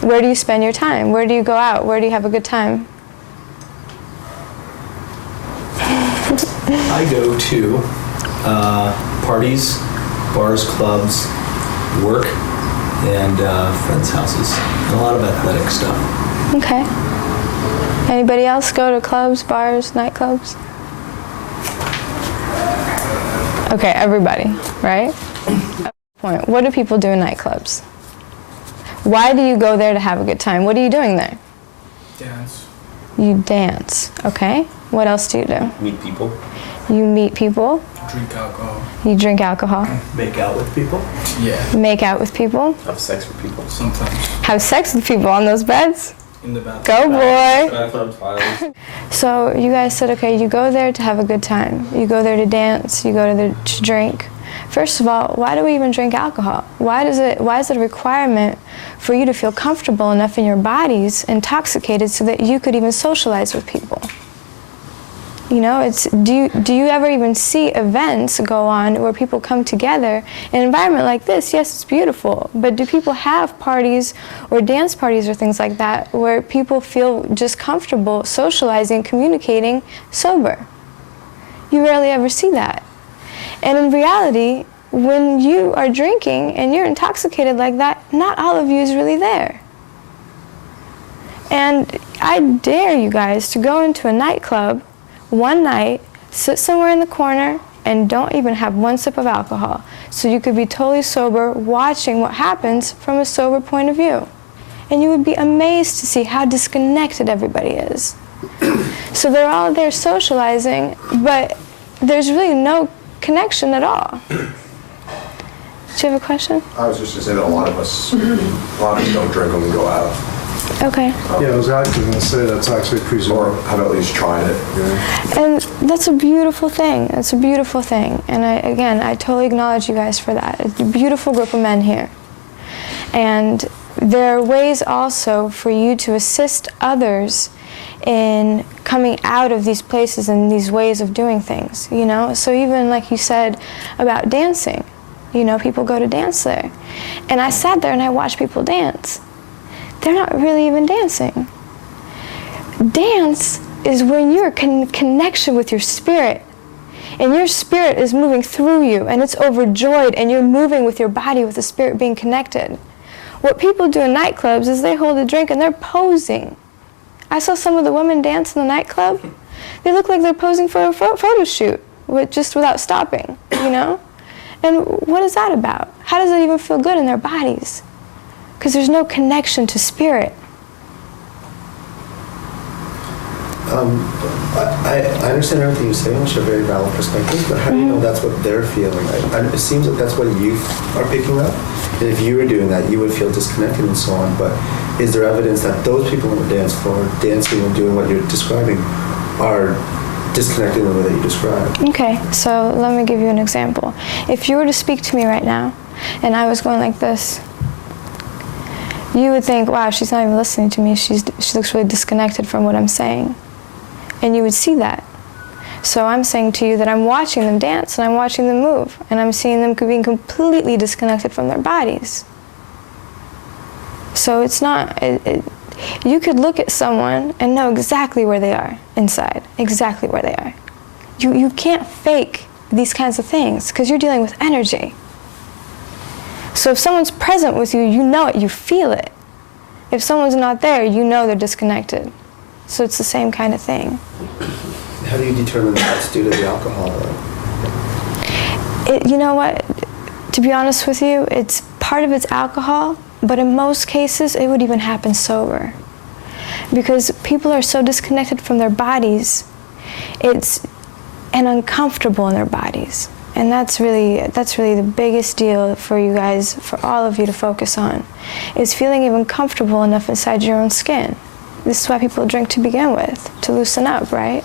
Where do you spend your time? Where do you go out? Where do you have a good time? I go to parties, bars, clubs, work, and friends' houses, and a lot of athletic stuff. Okay. Anybody else go to clubs, bars, nightclubs? Okay, everybody, right? Point. What do people do in nightclubs? Why do you go there to have a good time? What are you doing there? Dance. You dance, okay. What else do you do? Meet people. You meet people. Drink alcohol. You drink alcohol. Make out with people? Yeah. Make out with people. Have sex with people. Sometimes. Have sex with people on those beds. In the bathroom. Go, boy. Bathroom files. So you guys said, okay, you go there to have a good time. You go there to dance. You go there to drink. First of all, why do we even drink alcohol? Why is it a requirement for you to feel comfortable enough in your bodies, intoxicated, so that you could even socialize with people? You know, do you ever even see events go on where people come together in an environment like this? Yes, it's beautiful, but do people have parties or dance parties or things like that where people feel just comfortable socializing, communicating sober? You rarely ever see that. And in reality, when you are drinking and you're intoxicated like that, not all of you is really there. And I dare you guys to go into a nightclub one night, sit somewhere in the corner, and don't even have one sip of alcohol. So you could be totally sober, watching what happens from a sober point of view. And you would be amazed to see how disconnected everybody is. So they're all there socializing, but there's really no connection at all. Do you have a question? I was just going to say that a lot of us don't drink when we go out. Okay. Yeah, I was actually going to say that's actually pretty Or have at least tried it. Yeah. And that's a beautiful thing. It's a beautiful thing. And I totally acknowledge you guys for that. It's a beautiful group of men here. And there are ways also for you to assist others in coming out of these places and these ways of doing things, you know? So even like you said about dancing, you know, people go to dance there. And I sat there and I watched people dance. They're not really even dancing. Dance is when you're in connection with your spirit, and your spirit is moving through you, and it's overjoyed, and you're moving with your body, with the spirit being connected. What people do in nightclubs is they hold a drink and they're posing. I saw some of the women dance in the nightclub. They look like they're posing for a photo shoot, just without stopping, you know? And what is that about? How does it even feel good in their bodies? Because there's no connection to spirit. I understand everything you're saying, which is a very valid perspective, but how do you know that's what they're feeling? It seems like that's what you are picking up. And if you were doing that, you would feel disconnected and so on, but is there evidence that those people on the dance floor, dancing and doing what you're describing, are disconnected in the way that you described? Okay, so let me give you an example. If you were to speak to me right now, and I was going like this, you would think, wow, she's not even listening to me. She looks really disconnected from what I'm saying. And you would see that. So I'm saying to you that I'm watching them dance and I'm watching them move and I'm seeing them being completely disconnected from their bodies. So it's not, you could look at someone and know exactly where they are inside, exactly where they are. You can't fake these kinds of things because you're dealing with energy. So if someone's present with you, you know it, you feel it. If someone's not there, you know they're disconnected. So it's the same kind of thing. How do you determine that that's due to the alcohol? You know what? To be honest with you, it's part of it's alcohol, but in most cases, it would even happen sober. Because people are so disconnected from their bodies, and uncomfortable in their bodies. And that's really the biggest deal for you guys, for all of you to focus on, is feeling even comfortable enough inside your own skin. This is why people drink to begin with, to loosen up, right?